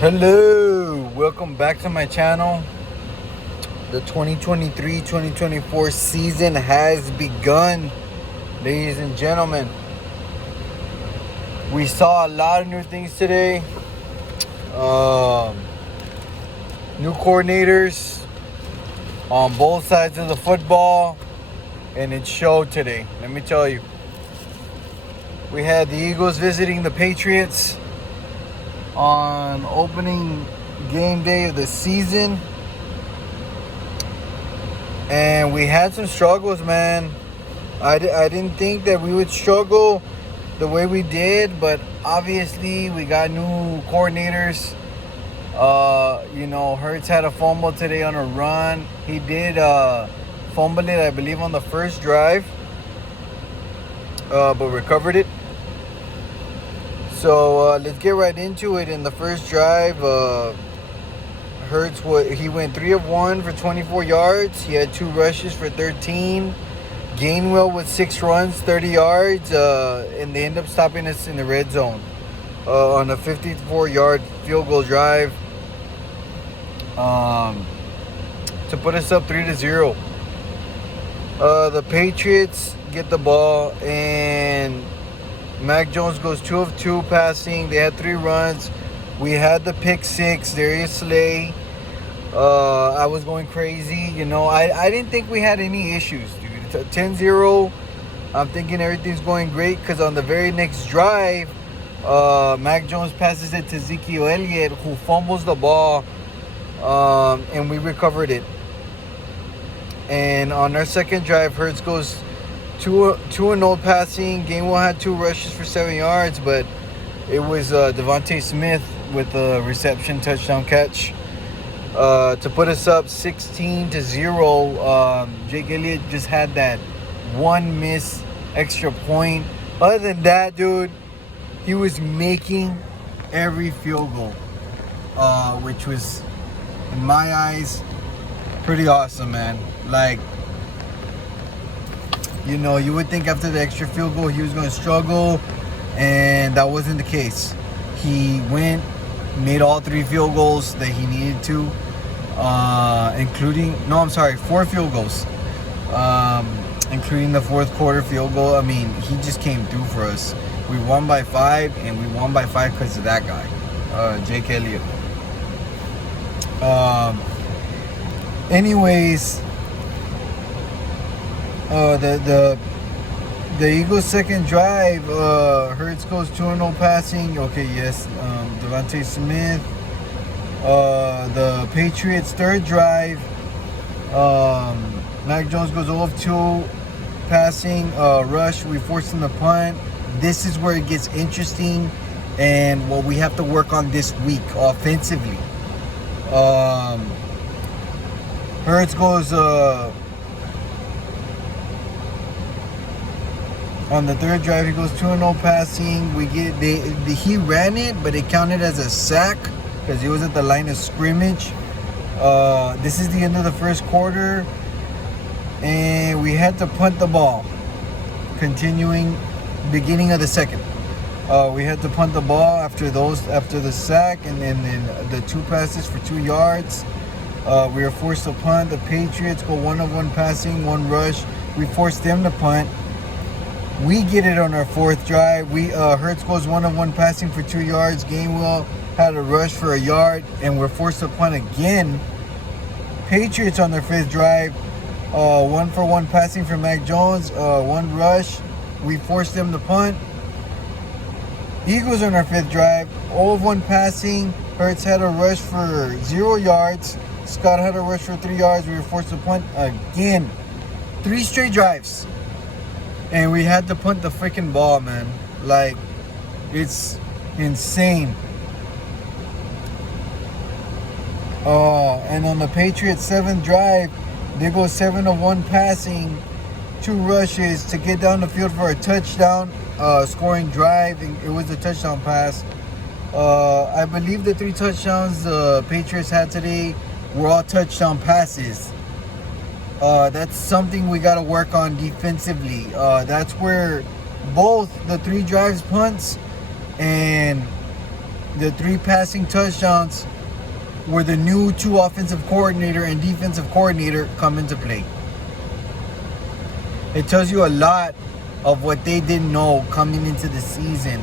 Hello, welcome back to my channel. The 2023-2024 season has begun, ladies and gentlemen. We saw a lot of new things today. New coordinators on both sides of the football, and it showed today. Let me tell you. We had the Eagles visiting the Patriots on opening game day of the season, and we had some struggles, man. I didn't think that we would struggle the way we did, but obviously we got new coordinators. Hurts had a fumble today on a run. He did fumble it, I believe, on the first drive, but recovered it. So let's get right into it. In the first drive, Hurts he went 3 of 1 for 24 yards. He had 2 rushes for 13. Gainwell with 6 runs, 30 yards, and they end up stopping us in the red zone on a 54-yard field goal drive to put us up 3-0. The Patriots get the ball, and Mac Jones goes 2 of 2 passing. They had 3 runs. We had the pick 6, Darius Slay. I was going crazy. I didn't think we had any issues, dude. It's 10-0. I'm thinking everything's going great because on the very next drive, Mac Jones passes it to Ezekiel Elliott, who fumbles the ball, and we recovered it. And on our second drive, Hurts goes 2-0 passing. Gainwell had 2 rushes for 7 yards, but it was Devontae Smith with a reception touchdown catch to put us up 16-0. Jake Elliott just had that one miss extra point. Other than that, dude, he was making every field goal, which was, in my eyes, pretty awesome, man. You would think after the extra field goal he was going to struggle, and that wasn't the case. He made all 3 field goals that he needed to, 4 field goals, including the fourth quarter field goal. I mean, he just came through for us. We won by 5, and we won by 5 because of that guy, Jake Elliott. Anyways, the Eagles' second drive, Hurts goes 2-0 passing. Okay, yes, Devontae Smith. The Patriots' third drive, Mac Jones goes 0 of 2 passing. Rush, we forced him to punt. This is where it gets interesting and what we have to work on this week offensively. Hurts goes on the third drive, he goes 2-0 passing. He ran it, but it counted as a sack because he was at the line of scrimmage. This is the end of the first quarter, and we had to punt the ball. Beginning of the second, we had to punt the ball after the sack, and then the 2 passes for 2 yards. We were forced to punt. The Patriots go 1 of 1 passing, 1 rush. We forced them to punt. We get it on our fourth drive. Hurts goes 1 of 1 passing for 2 yards. Gainwell had a rush for 1 yard, and we're forced to punt again. Patriots on their 5th drive, 1 for 1 passing for Mac Jones, 1 rush. We forced them to punt. Eagles on our 5th drive, 0 of 1 passing. Hurts had a rush for 0 yards. Scott had a rush for 3 yards. We were forced to punt again. 3 straight drives. And we had to punt the freaking ball, man. It's insane. And on the Patriots' 7th drive, they go 7 of 1 passing, 2 rushes to get down the field for a touchdown scoring drive. And it was a touchdown pass. I believe the 3 touchdowns the Patriots had today were all touchdown passes. That's something we got to work on defensively. That's where both the 3 drives punts and the 3 passing touchdowns where the new 2 offensive coordinator and defensive coordinator come into play. It tells you a lot of what they didn't know coming into the season.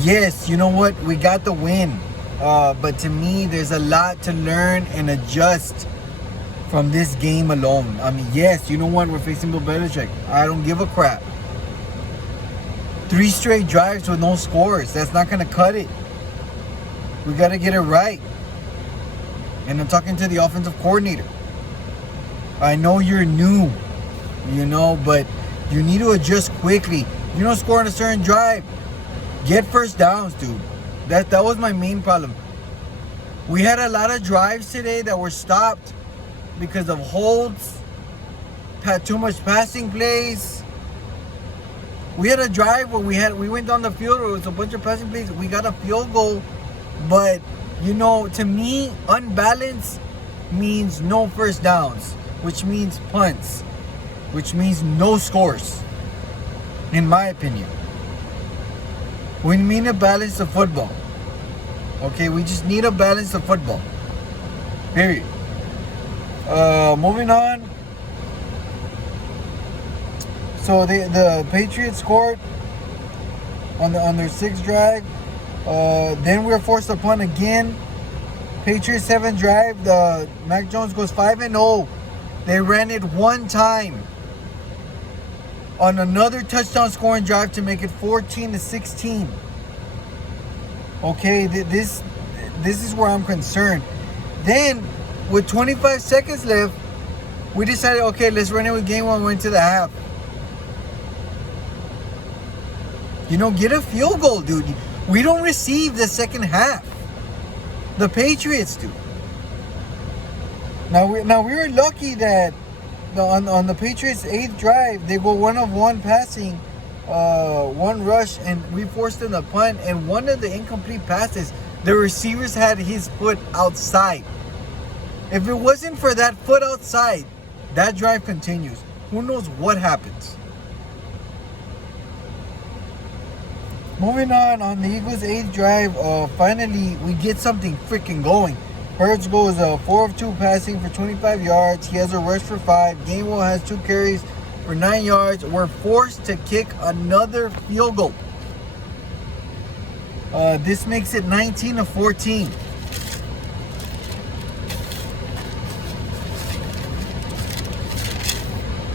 Yes, you know what? We got the win. But to me, there's a lot to learn and adjust from this game alone. I mean, yes, you know what? We're facing Bill Belichick. I don't give a crap. 3 straight drives with no scores. That's not going to cut it. We got to get it right. And I'm talking to the offensive coordinator. I know you're new, but you need to adjust quickly. You don't score on a certain drive, get first downs, dude. That was my main problem. We had a lot of drives today that were stopped because of holds, had too much passing plays. We had a drive where we went down the field. It was a bunch of passing plays. We got a field goal, but to me, unbalanced means no first downs, which means punts, which means no scores, in my opinion. We need a balance of football. Okay, we just need a balance of football. Period. Moving on. So the Patriots scored on their 6th drive. Then we were forced to punt again. Patriots 7th drive. Mac Jones goes 5-0. They ran it 1 time on another touchdown scoring drive to make it 14-16. Okay, this is where I'm concerned. Then, with 25 seconds left, we decided, okay, let's run it with game 1. Went to the half. Get a field goal, dude. We don't receive the second half. The Patriots do. Now we were lucky that on the Patriots' 8th drive, they go 1 of 1 passing, 1 rush, and we forced them to punt. And one of the incomplete passes, the receivers had his foot outside. If it wasn't for that foot outside, that drive continues. Who knows what happens? Moving on the Eagles' 8th drive, finally we get something freaking going. Hurts goes 4 of 2 passing for 25 yards. He has a rush for 5. Gainwell has 2 carries for 9 yards. We're forced to kick another field goal. This makes it 19-14.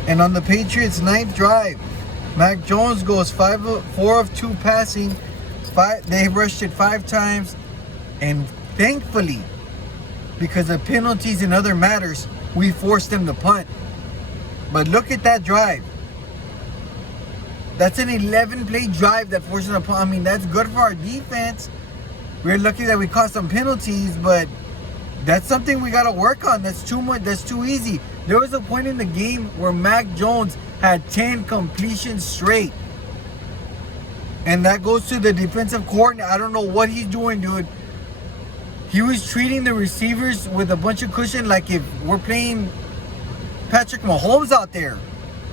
And on the Patriots' 9th drive, Mac Jones goes 4 of 2 passing. They rushed it 5 times. And thankfully, because of penalties and other matters, we forced them to punt. But look at that drive. That's an 11-play drive that forced them to punt. I mean, that's good for our defense. We're lucky that we caught some penalties, but that's something we got to work on. That's too much. That's too easy. There was a point in the game where Mac Jones had 10 completions straight. And that goes to the defensive coordinator. I don't know what he's doing, dude. He was treating the receivers with a bunch of cushion like if we're playing Patrick Mahomes out there.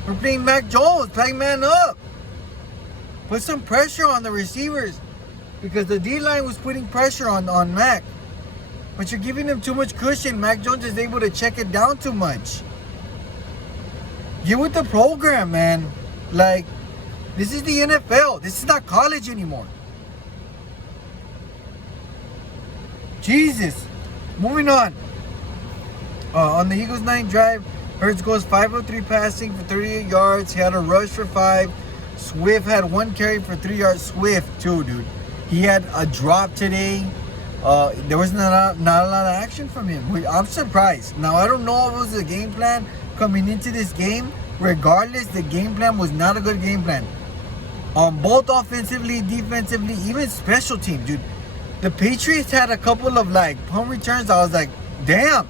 We're playing Mac Jones, playing man up. Put some pressure on the receivers because the D-line was putting pressure on Mac. But you're giving him too much cushion. Mac Jones is able to check it down too much. Get with the program, man. Like, this is the NFL. This is not college anymore. Jesus. Moving on. On the Eagles' 9th drive, Hurts goes 5 of 3 passing for 38 yards. He had a rush for 5. Swift had 1 carry for 3 yards. Swift, too, dude. He had a drop today. There was not a lot of action from him. I'm surprised. Now, I don't know if it was the game plan coming into this game. Regardless, the game plan was not a good game plan. Both offensively, defensively, even special teams, dude. The Patriots had a couple of punt returns. I was like, damn.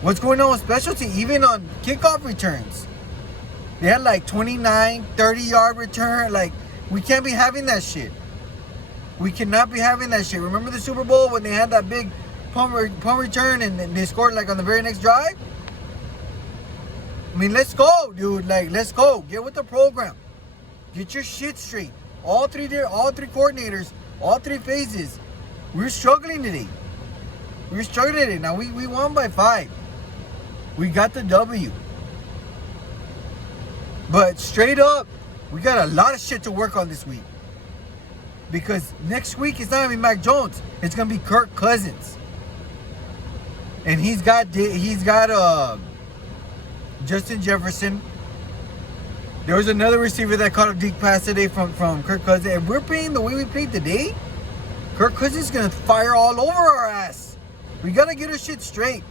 What's going on with specialty? Even on kickoff returns. They had 29, 30-yard return. We can't be having that shit. We cannot be having that shit. Remember the Super Bowl when they had that big punt return and they scored on the very next drive? I mean, let's go, dude. Let's go. Get with the program. Get your shit straight. All three coordinators all three phases, we're struggling today. We're struggling today. Now, we won by 5. We got the W. But straight up, we got a lot of shit to work on this week. Because next week, it's not going to be Mac Jones. It's going to be Kirk Cousins. And he's got Justin Jefferson. There was another receiver that caught a deep pass today from Kirk Cousins. And we're playing the way we played today. Kirk Cousins is going to fire all over our ass. We got to get our shit straight.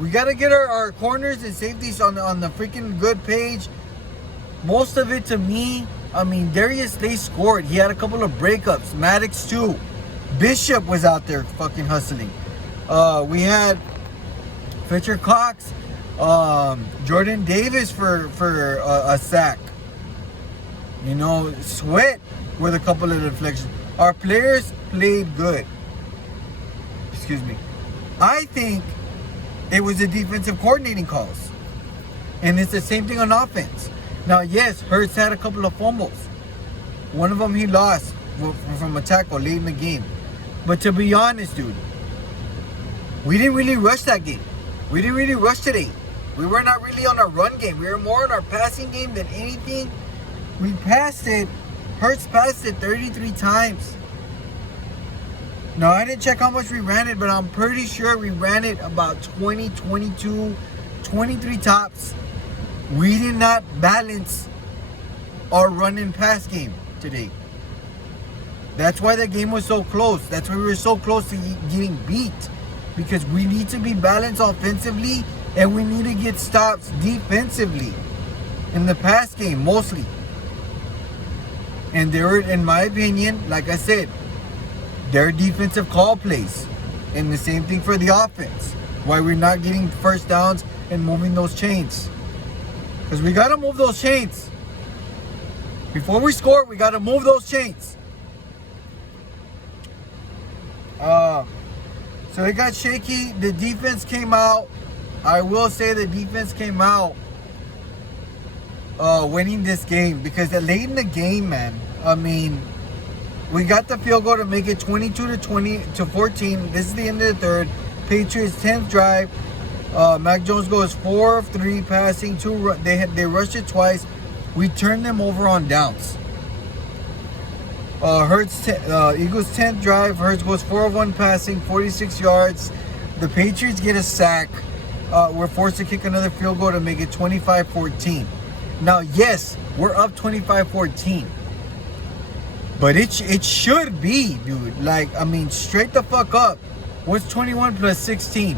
We got to get our corners and safeties on the freaking good page. Most of it, to me, I mean, Darius, they scored. He had a couple of breakups. Maddox, too. Bishop was out there fucking hustling. We had Fletcher Cox, Jordan Davis for a sack. You know, Sweat with a couple of deflections. Our players played good. Excuse me. I think it was the defensive coordinating calls. And it's the same thing on offense. Now, yes, Hurts had a couple of fumbles. One of them he lost from a tackle late in the game. But to be honest, dude, we didn't really rush that game. We didn't really rush today. We were not really on our run game. We were more on our passing game than anything. We passed it. Hurts passed it 33 times. Now, I didn't check how much we ran it, but I'm pretty sure we ran it about 20, 22, 23 tops. We did not balance our run and pass game today. That's why the game was so close. That's why we were so close to getting beat. Because we need to be balanced offensively and we need to get stops defensively in the pass game mostly. And there, in my opinion, like I said, there are defensive call plays. And the same thing for the offense. Why we're not getting first downs and moving those chains. Because we got to move those chains. Before we score, we got to move those chains. So it got shaky. The defense came out. I will say the defense came out winning this game. Because late in the game, man, I mean, we got the field goal to make it 22-14. This is the end of the third. Patriots 10th drive. Mac Jones goes 4 of 3 passing. They rushed it twice. We turned them over on downs. Hurts Eagles 10th drive. Hurts goes 4 of 1 passing, 46 yards. The Patriots get a sack. We're forced to kick another field goal to make it 25-14. Now, yes, we're up 25-14. But it should be, dude. Like, I mean, straight the fuck up. What's 21 plus 16?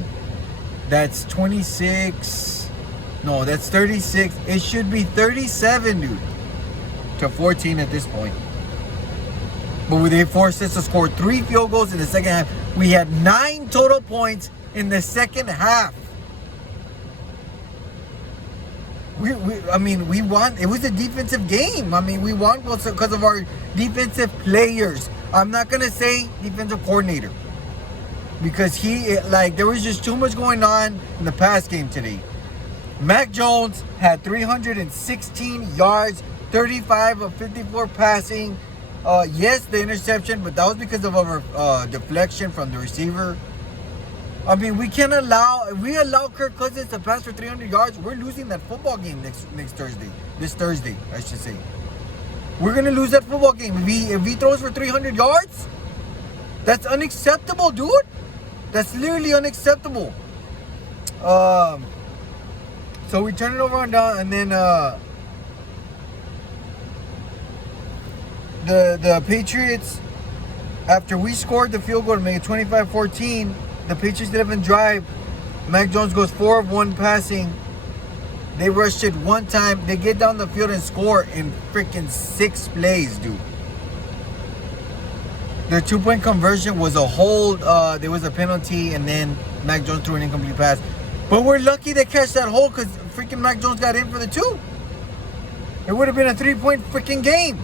That's 26. No, that's 36. It should be 37, dude. To 14 at this point. But they forced us to score 3 field goals in the second half. We had 9 total points in the second half. We won. It was a defensive game. I mean, we won because of our defensive players. I'm not going to say defensive coordinator. Because there was just too much going on in the pass game today. Mac Jones had 316 yards, 35 of 54 passing. Yes, the interception, but that was because of our deflection from the receiver. I mean, if we allow Kirk Cousins to pass for 300 yards, we're losing that football game next Thursday. This Thursday, I should say. We're going to lose that football game. If he throws for 300 yards, that's unacceptable, dude. That's literally unacceptable. So we turn it over on down, and then the Patriots, after we scored the field goal to make it 25-14, the Patriots didn't even drive. Mac Jones goes 4 of 1 passing. They rushed it 1 time. They get down the field and score in freaking 6 plays, dude. Their 2-point conversion was a hold. There was a penalty, and then Mac Jones threw an incomplete pass. But we're lucky they catch that hold because freaking Mac Jones got in for the 2. It would have been a 3-point freaking game.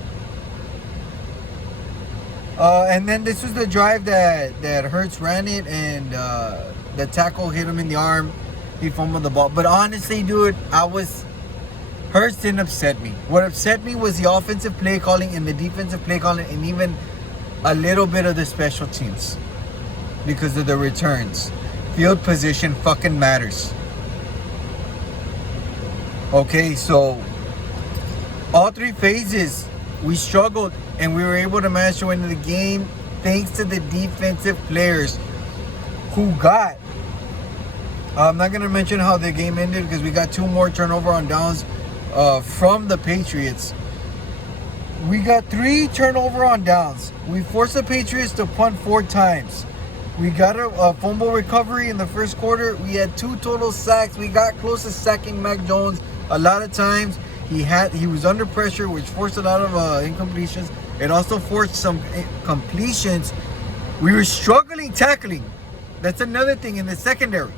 And then this was the drive that Hurts ran it, and the tackle hit him in the arm. He fumbled the ball. But honestly, dude, Hurts didn't upset me. What upset me was the offensive play calling and the defensive play calling, and even a little bit of the special teams because of the returns. Field position fucking matters. Okay, so all three phases we struggled, and we were able to manage to win the game thanks to the defensive players who got. I'm not going to mention how the game ended because we got 2 more turnover on downs from the Patriots. We got 3 turnover on downs. We forced the Patriots to punt 4 times. We got a fumble recovery in the first quarter. We had 2 total sacks. We got close to sacking Mac Jones a lot of times. He was under pressure, which forced a lot of incompletions. It also forced some completions. We were struggling tackling. That's another thing in the secondary.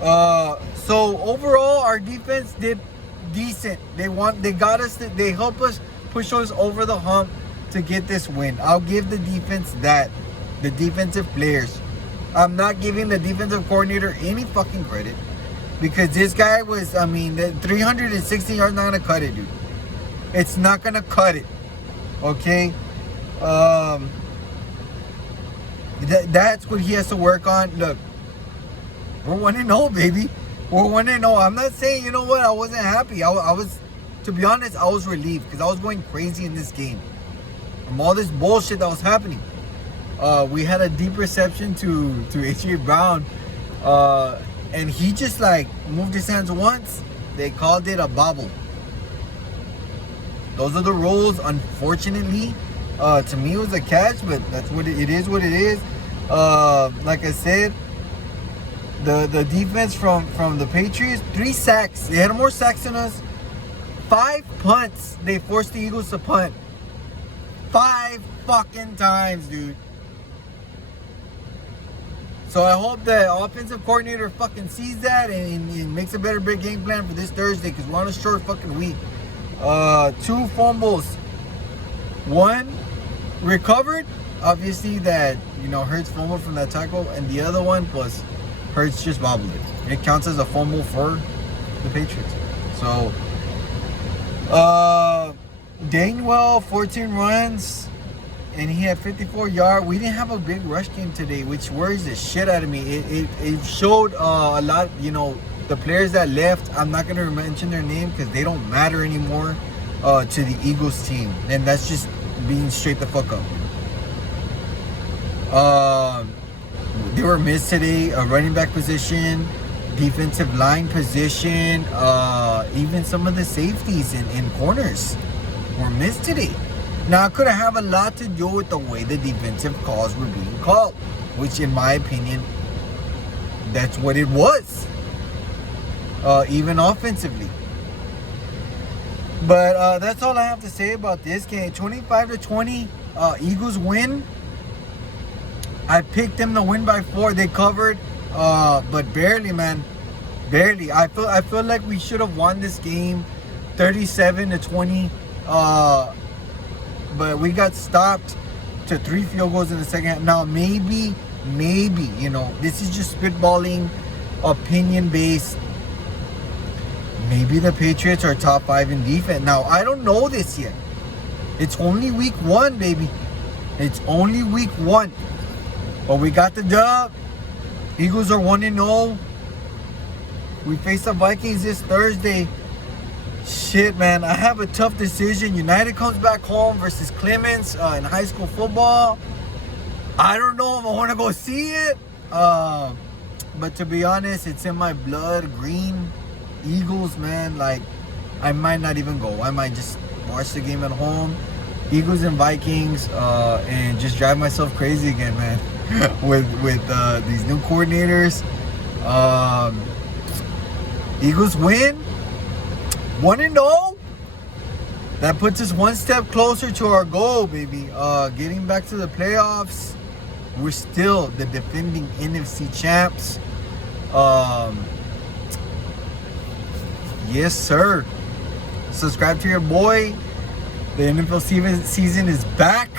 So overall, our defense did decent. They got us. They helped us push us over the hump to get this win. I'll give the defense that. The defensive players. I'm not giving the defensive coordinator any fucking credit because this guy was. I mean, the 360 yards not gonna cut it, dude. It's not gonna cut it. Okay. That's what he has to work on. Look, we're 1-0, baby. We're 1-0. I'm not saying, you know what, I wasn't happy. I was, to be honest, I was relieved because I was going crazy in this game from all this bullshit that was happening. We had a deep reception to H.A. Brown, and he just like moved his hands once. They called it a bobble. Those are the rules. Unfortunately, to me it was a catch, but that's what it is. What it is. Like I said, the defense from the Patriots, 3 sacks. They had more sacks than us. 5 punts. They forced the Eagles to punt 5 fucking times, dude. So I hope the offensive coordinator fucking sees that and makes a better big game plan for this Thursday because we're on a short fucking week. 2 fumbles. 1 recovered. Obviously that, Hurts fumbled from that tackle, and the other one plus Hurts just bobbled it. It counts as a fumble for the Patriots. So Gainwell, 14 runs, and he had 54 yards. We didn't have a big rush game today, which worries the shit out of me. It showed a lot, the players that left. I'm not going to mention their name because they don't matter anymore to the Eagles team. And that's just being straight the fuck up. They were missed today. Running back position, defensive line position, even some of the safeties and corners were missed today. Now, it could have a lot to do with the way the defensive calls were being called, which in my opinion, that's what it was. Even offensively. But that's all I have to say about this game. 25-20, Eagles win. I picked them to win by 4. They covered, but barely, man. Barely. I feel like we should have won this game 37-20. But we got stopped to 3 field goals in the second half. Now, maybe, this is just spitballing, opinion-based. Maybe the Patriots are top 5 in defense. Now, I don't know this yet. It's only week 1, baby. It's only week 1. But we got the dub. Eagles are 1-0. We face the Vikings this Thursday. Shit, man. I have a tough decision. United comes back home versus Clemens in high school football. I don't know if I want to go see it. But to be honest, it's in my blood. Green Eagles, man. Like, I might not even go. I might just watch the game at home. Eagles and Vikings, and just drive myself crazy again, man. with these new coordinators. Eagles win 1-0. That puts us one step closer to our goal, baby. Getting back to the playoffs. We're still the defending NFC champs. Yes, sir. Subscribe to your boy. The NFL season is back.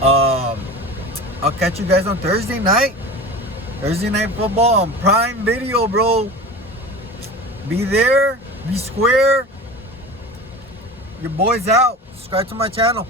I'll catch you guys on Thursday night. Thursday night football on Prime Video, bro. Be there. Be square. Your boy's out. Subscribe to my channel.